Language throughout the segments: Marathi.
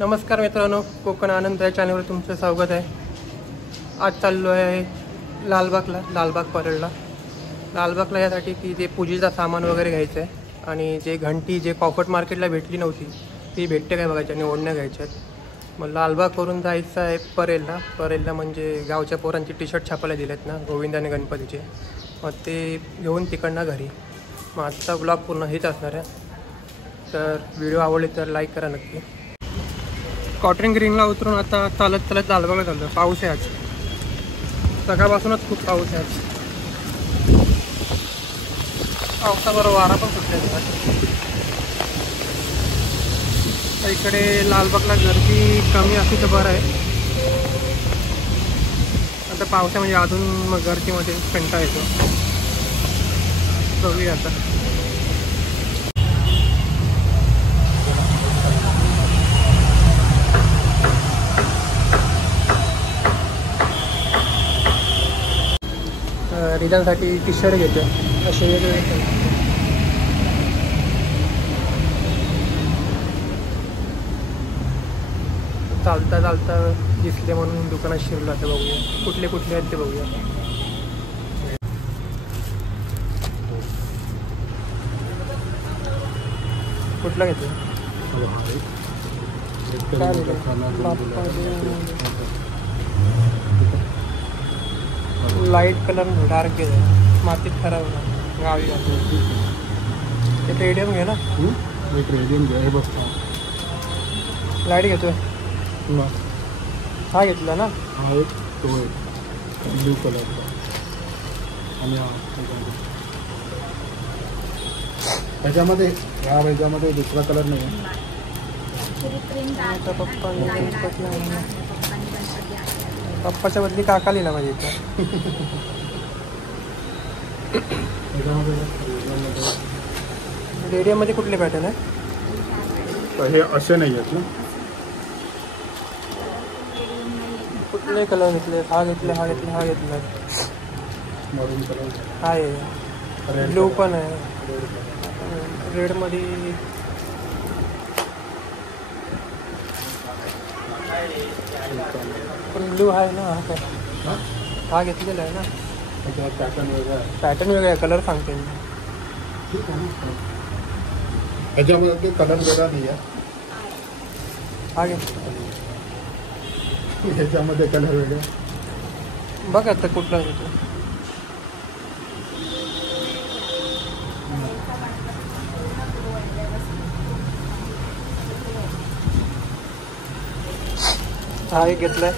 नमस्कार मित्रांनो, कोकण आनंद या चॅनलवर तुमचं स्वागत आहे. आज चाललो आहे लालबाग परेडला. लालबागला यासाठी की जे पूजेचा सामान वगैरे घ्यायचं आहे आणि जे घंटी जे कॉफर्ट मार्केटला भेटली नव्हती ती भेटते काय बघायची आणि ओढण्या घ्यायच्या आहेत. मग लालबाग करून जायचं आहे परेलला म्हणजे गावच्या पोरांची टी शर्ट छापायला दिलेत ना गोविंद आणि गणपतीचे. मग ते घेऊन तिकडनं घरी. मग आजचा ब्लॉग पूर्ण हेच असणार आहे. तर व्हिडिओ आवडले तर लाईक करा नक्की. कॉटन ग्रीनला उतरून आता चालत लालबागला चाललो. पाऊस आहे आज, सकाळपासूनच खूप पाऊस आहे आज. पावसाबरोबर वारा पण सुटलेला आहे. इकडे लालबागला गर्दी कमी असली तर बरं आहे. आता पावसामध्ये अजून मग गर्दीमध्ये कंटाळा येतो. बघूया आता. रिदांसाठी टी शर्ट घेतो असे वेगवेगळे. चालता दिसले म्हणून दुकानात शिरलो. आता बघूया कुठले आहेत ते बघूया. कुठला घेतो? लाईट कलर डार्क घे, मातीत खराब ना गावी जातो. ते रेडियम घे ना. एक रेडियम घे. हे बघतो लाईट घेतोय. हा घेतला ना. हा एक तो एक ब्लू कलरचा आणि त्याच्यामध्ये ह्याच्यामध्ये दुसरा कलर नाही आहे. पप्पाच्या बदली काका लिहिला माझ्या इथं. रेडियममध्ये कुठले पॅटर्न आहे? हे असे नाही आहेत ना. कुठले कलर घेतले? हा घेतला. मरून कलर आहे, ब्लू पण आहे. रेडमध्ये पण ब्लू आहे ना. हा काय हा घेतलेला आहे ना. पॅटर्न वेगळा आहे. कलर सांगते मी. ह्याच्यामध्ये कलर वेगळा नाही आहे. हा घे. ह्याच्यामध्ये कलर वेगळा. बघ आता कुठला घेतो. हा एक घेतलाय.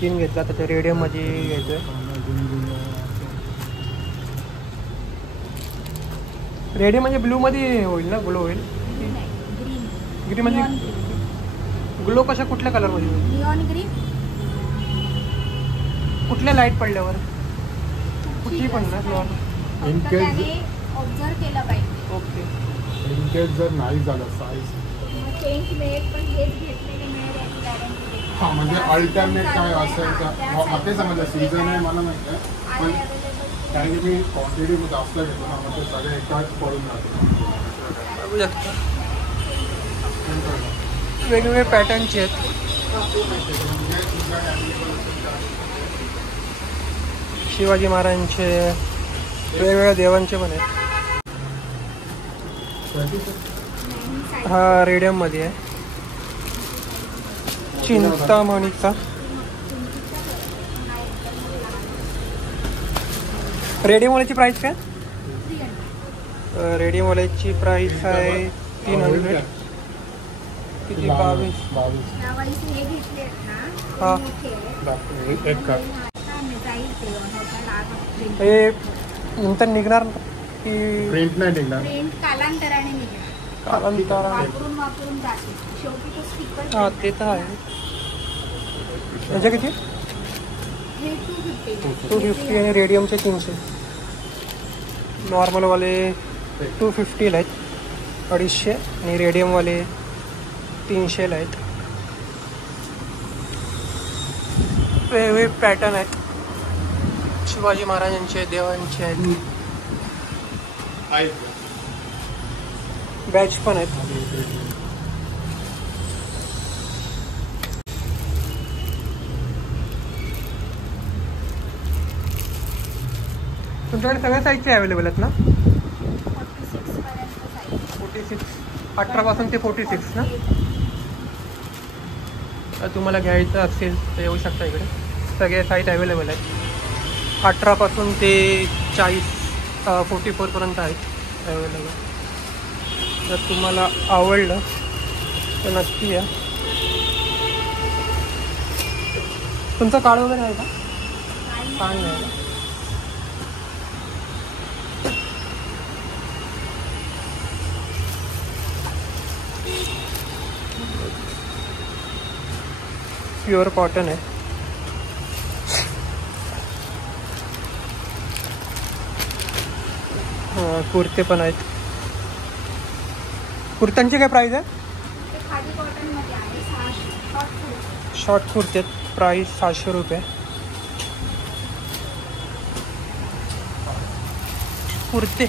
तीन घेतला. त्याच्या रेडियम मध्ये घ्यायचंय. रेडियम म्हणजे ब्लू मध्ये होईल ना. ग्लो होईल. ग्रीन म्हणजे ग्लो कशा कुठल्या कलर मध्ये होईल? Neon green. कुठल्या लाईट पडल्यावर कुठली पण ना. ऑब्झर्व केलं पाहिजे. ओके. इनकेस जर नाही झालं साईज चेंज मिळेल पण हेच घेतलेले मिळेल याची गॅरंटी. हा म्हणजे अल्टरनेट काय असेल का ते समजा सीझन आहे मला माहिती आहे. पण कारण की मी क्वांटिटी जास्त घेतो ना. मग ते सगळे एकाच पडून जाते. वेगवेगळे पॅटर्नचे आहेत. शिवाजी महाराजांचे वेगवेगळ्या देवांचे पण आहेत. हा रेडियम मध्ये आहे. चिंतामणीचा रेडियमवाल्याची प्राइस काय? रेडियमवाल्याची प्राइस आहे 300. किती? 22. हा एक का हे नंतर निघणार की प्रिंट नाही निघणार. कालांतराने निघणार. वापरून जाते. शेवटी तो स्टिकर. हा ते तर आहे. याच्या किती? हे 250 आणि रेडियमचे 300. नॉर्मलवाले 250 आहेत, 250 आणि रेडियमवाले 300 आहेत. वेगवेगळे पॅटर्न आहेत. शिवाजी महाराजांचे देवांचे आहेत. बॅच पण आहेत. तुमच्याकडे सगळ्या साईजचे अवेलेबल आहेत ना? 46 पर्यंत साईज. 46, 18 ते 46 ना? तर तुम्हाला घ्यायचं असेल तर येऊ शकता इकडे. सगळे साईज अवेलेबल आहेत. 18 ते 40, 44 पर्यंत आहेत अवेलेबल. जर तुम्हाला आवडलं तर नक्की या. तुमचं कार्ड वगैरे आहे का? कार्ड नाही का? प्युअर कॉटन आहे. कुर्ते पण आहेत. कुर्त्यांची काय प्राईस आहे? ते खादी कॉटनमध्ये आहे 600 शॉर्ट कुर्ती. शॉर्ट कुर्ते प्राईस 700 रुपये. कुर्ते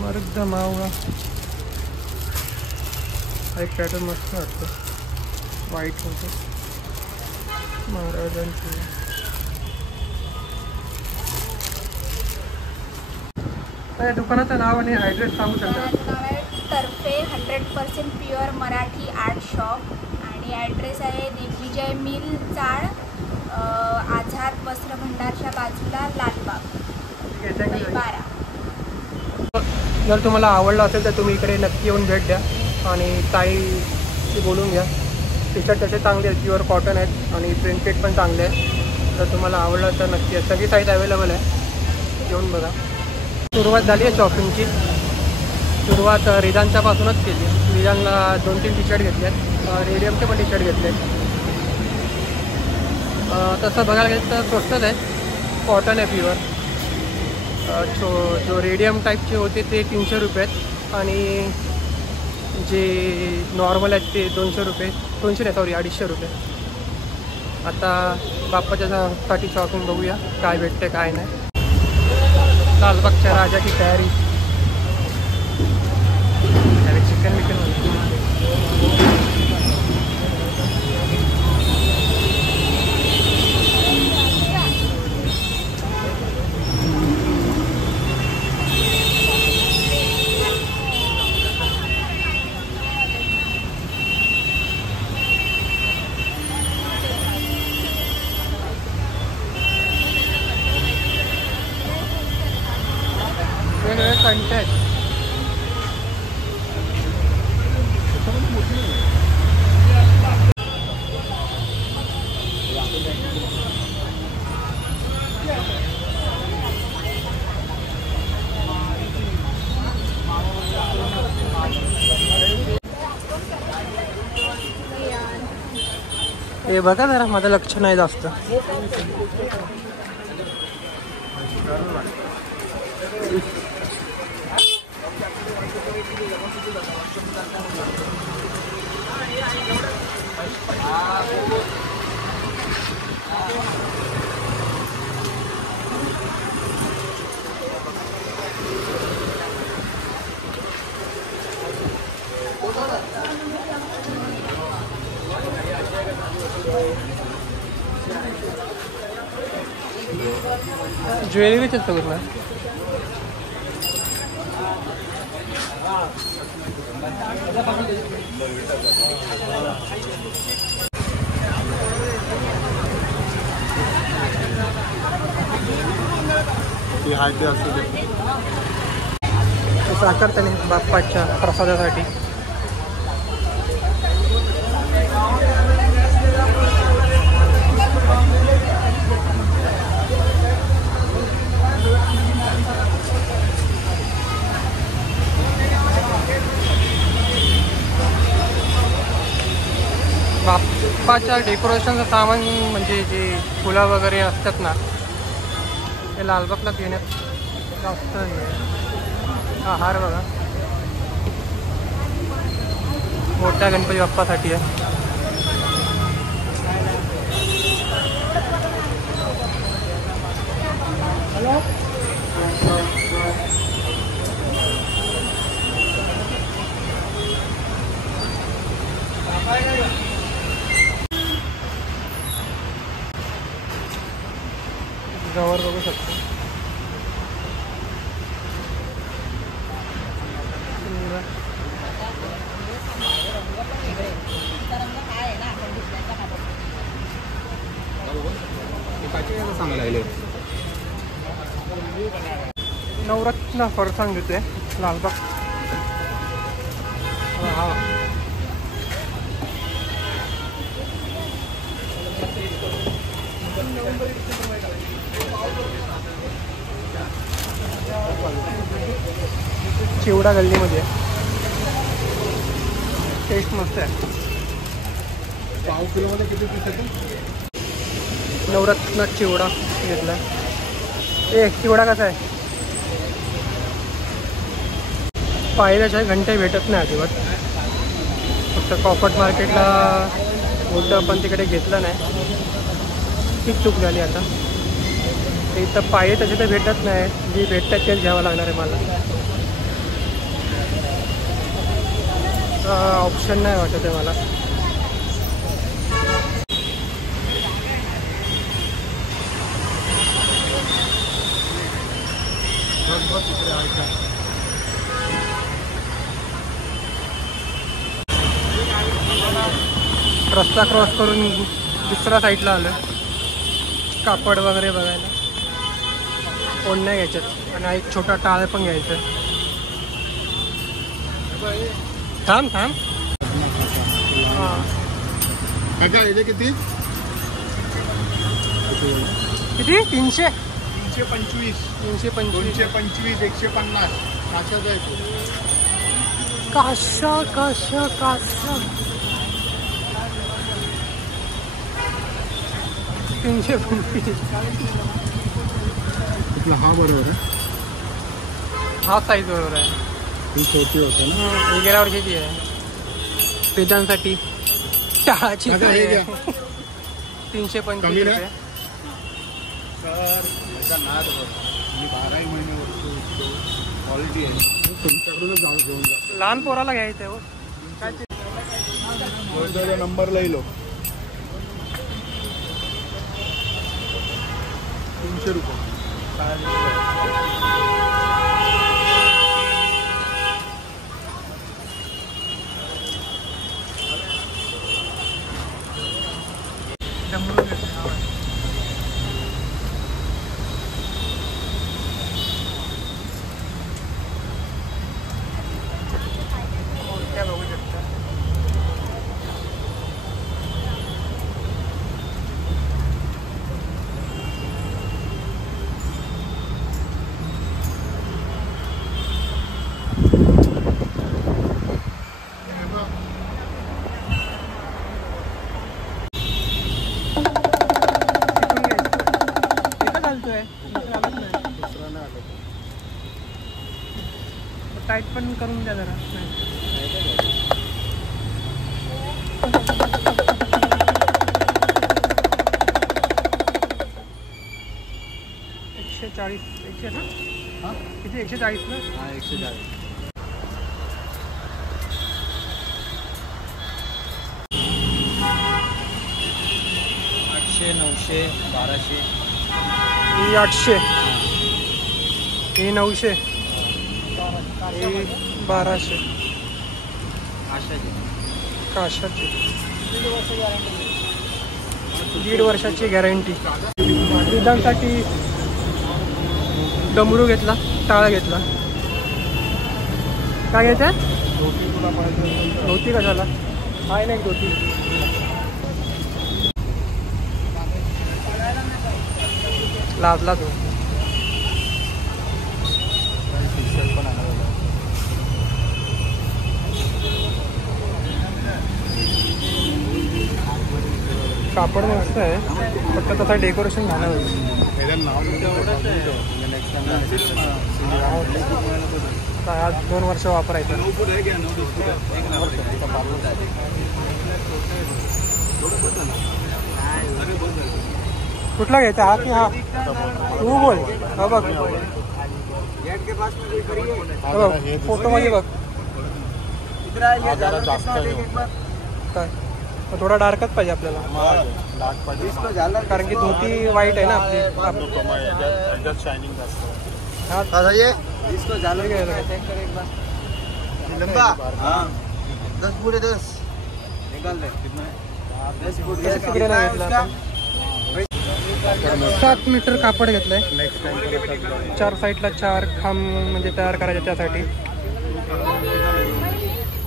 मर्द मावळा. एक पॅटर्न मस्त वाटतं, व्हाईट होतं महाराजांची. त्या दुकानाचं नाव आणि ॲड्रेस सांगू शकता? दुकानाचं नाव आहे तर्फे 100% प्युअर मराठी आर्ट शॉप आणि ॲड्रेस आहे दिग्विजय मिल चाळ, आझाद वस्त्र भंडारच्या बाजूला, लालबाग, मुंबई 12. जर तुम्हाला आवडलं असेल तर तुम्ही इकडे नक्की येऊन भेट द्या आणि ताईशी बोलून घ्या. टी शर्ट तसे चांगले आहेत, प्युअर कॉटन आहेत आणि प्रिंटेड पण चांगले आहेत. जर तुम्हाला आवडलं तर नक्की आहे. सगळी साईज अवेलेबल आहे, येऊन बघा. सुरुवात झाली आहे शॉपिंगची. सुरुवात रिदानच्यापासूनच केली आहे. रिदानला 2-3 टी शर्ट घेतले आहेत, रेडियमचे पण टी शर्ट घेतले आहेत. तसं बघायला गेलं तर स्वस्तच आहे, कॉटन आहे प्युअर. जो रेडियम टाईपचे होते ते 300 रुपये आहेत आणि जे नॉर्मल आहेत ते 200 रुपये, 200 नाही सॉरी 250 रुपये. आता बाप्पाच्यासाठी शॉपिंग बघूया काय भेटते काय नाही. लालबागच्या राजाची तयारी. चिकन विकन वेगवेगळे कंटे आहेत. हे बघा जरा, माझं लक्ष नाही जास्त. ज्वेलरीचे सगळं ना. साखर त्याने बाप्पाच्या प्रसादासाठी. बाप्पाच्या डेकोरेशनचं सामान म्हणजे जे फुलं वगैरे असतात ना, ते लालबागला घेण्यात जास्त हा हार बघा, मोठ्या गणपती बाप्पासाठी आहे. गवर बघू शकतो. सांगायला लागले नवरत्न फरसाण देते लालबाग. हा चिवडा गल्लीमध्ये टेस्ट मस्त आहे. पाव किलोमध्ये किती पीस येते? नवरत्न चिवडा घेतला. ए चिवडा कसा आहे? पाहिल्याशिवाय घंटे भेटत नाही अजिबात. फक्त कॉफर्ट मार्केटला होतं पण तिकडे घेतलं नाही. ती चूक झाली. आता इथं पाहिजे तसे तर भेटत नाही. जी भेटतात तेच घ्यावं लागणार आहे मला. ऑप्शन नाही वाटत आहे मला. रस्ता क्रॉस करून दुसऱ्या साईडला आलं. कापड वगैरे बघायला. ओढण्या घ्यायच्यात आणि एक छोटा टाळ पण घ्यायचं. थांब थांब. हां काका याचे किती? किती? 300 325 325 225 150 काशाचं आहे ते. काशा काशा काशा 325. कुठला हा बरोबर आहे? हा साईज बरोबर आहे. ही छोटी होते ना. ही गेल्या वर्षीची आहे. पेजांसाठी टाळाची काका हे घ्या. 325 कमी नाही? रुपये. सर नाद मी 12 महिने वस्तू क्वालिटी आहे. तुमच्याकडूनच जाऊन घेऊन जा. लहान पोराला घ्यायचं आहे. हो काय ते नंबर लई लो 300 रुपये. बघू शकता. टाईट पण करून द्या जरा. एकशे 100 ना? हां किती? 140 ना? हां 140. 800 900 1200. ही 800, ही 900, ही 1200. आशाची काशाची 1.5 वर्षाची गॅरंटी. दुधांसाठी डमरू घेतला, टाळा घेतला. काय घ्यायचं? धोती तुला पाहिजे? धोती कशाला? आहे नाही धोती. लाजला तो. कापड मस्त आहे, फक्त तसा डेकोरेशन झालं होतं. काय आज 2 वर्ष वापरायचं. कुठला घ्यायचा? हा की हा? तू बोल. हा बघ, फोटो मध्ये बघ. जास्त काय थोडा डार्कच पाहिजे आपल्याला, कारण की धोती वाईट आहे ना आपली. शायनिंग जास्त. इसको झालं घ्यायला लंबा 10 फुट 10 निकाल दे. कितना 10 फुट तिकडे नाही घेतला आपण. 7 मीटर कापड घेतलंय. नेक्स्ट टाइम 4 साईडला 4 खांब म्हणजे तयार करायचे त्यासाठी.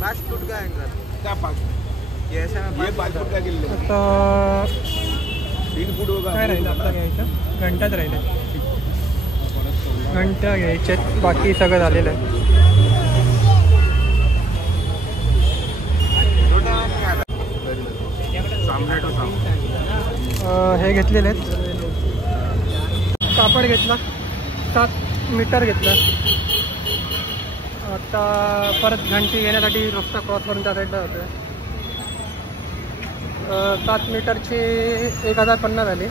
5 फुट का एंगल क्या 5 ये ऐसा में 5 फुट का गिल्ले आता 3 फुट होगा. काय राहिलं आपलं घ्यायचं? घंटाच राहिलं. घंटा घ्यायच्यात, बाकी सगळं झालेलं आहे. हे घेतलेले आहेत. कापड घेतला, 7 मीटर घेतलं. आता परत घंटी घेण्यासाठी रस्ता क्रॉस करून त्या साईडला जातो. 7 मीटरचे 1050 झाले.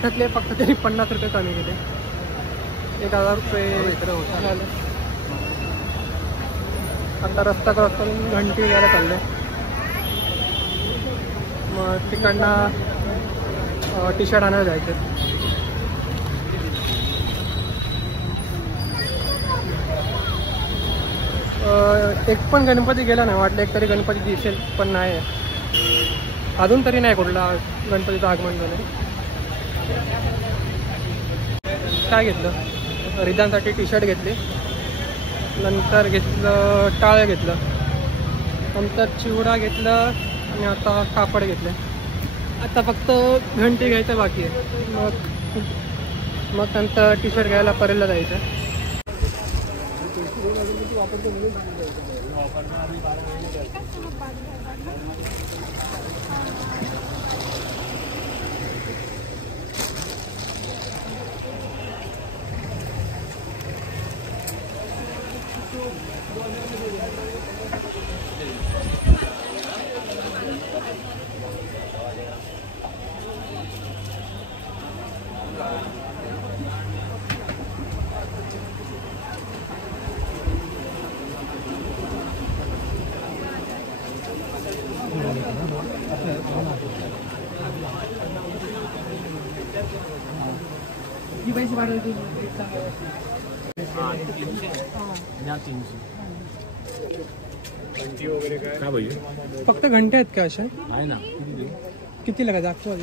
त्यातले फक्त तरी 50 रुपये कमी केले. 1000 रुपये झाले. आता रस्ता क्रॉस करून घंटी घ्यायला चालले. मग तिकडनं टी शर्ट आणायला जायचे. एक पण गणपती गेला नाही, वाटलं एक तरी गणपती दिसेल, पण नाही. अजून तरी नाही कुठला गणपतीचं आगमन झालं. काय घेतलं? रिदांसाठी टी शर्ट घेतली, नंतर घेतलं टाळं घेतलं, नंतर चिवडा घेतलं आणि आता कापड घेतलं. आता फक्त घंटी घ्यायचं बाकी आहे. मग नंतर टी शर्ट घ्यायला परेलला जायचं. फक्त घंटे आहेत का अशा? आहे ना. किती लागा दाखवा.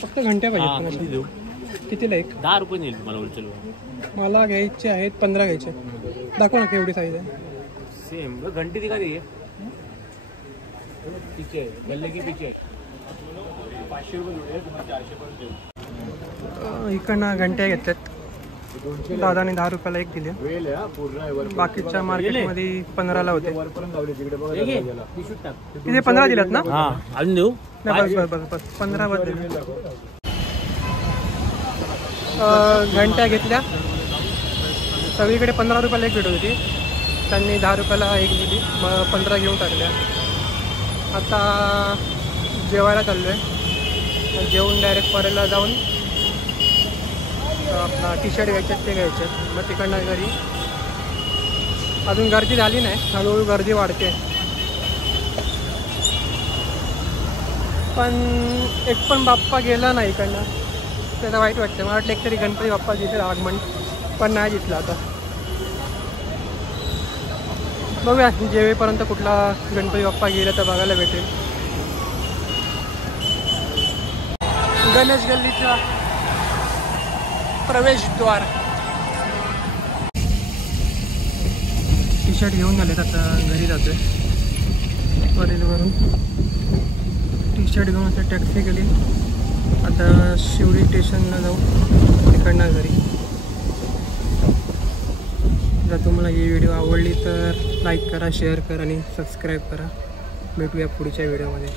फक्त घंट्या पाहिजेत. कितीला एक? 10 रुपये नेईल मला होलसेल. मला घ्यायचे आहेत 15 घ्यायचे. दाखवा ना केवढी साईज आहे. सेम घंटी दिखा दी पीछे गल्ले की पीछे 500 रुपये तुम्हाला 400 पर्यंत. इकडनं घंट्या घेतल्यात. दादाने 10 रुपयाला एक दिली. बाकीच्या मार्केटमध्ये 15ला होते. तिथे 15 दिलात ना? अजून देऊ. बस 15 बद्दल. घंट्या घेतल्या. सगळीकडे 15 रुपयाला एक भेटत होती. त्यांनी 10 रुपयाला एक दिली, मग 15 घेऊन टाकल्या. आता जेवायला चाललो आहे. जेवून डायरेक्ट परेला जाऊन आपला टी शर्ट घ्यायचे ते घ्यायचे. मग तिकडनं घरी. अजून गर्दी झाली नाही, हळूहळू गर्दी वाढते. पण एक पण बाप्पा गेला नाही इकडनं, त्याला वाईट वाटतं. मला वाटलं एकतरी गणपती बाप्पा दिसेल आगमन, पण नाही दिसला. आता बघूया जेवेपर्यंत कुठला गणपती बाप्पा गेला तर बघायला भेटेल. गणेश गल्लीचा प्रवेशद्वार. टी शर्ट घेऊन झालेत, आता घरी जातोय. परेलवरून टी शर्ट घेऊन आता टॅक्सी केली. आता शिवडी स्टेशनला जाऊ, तिकडनं घरी. जर तुम्हाला ही व्हिडिओ आवडली तर लाईक करा, शेअर करा आणि सबस्क्राईब करा. भेटूया पुढच्या व्हिडिओमध्ये.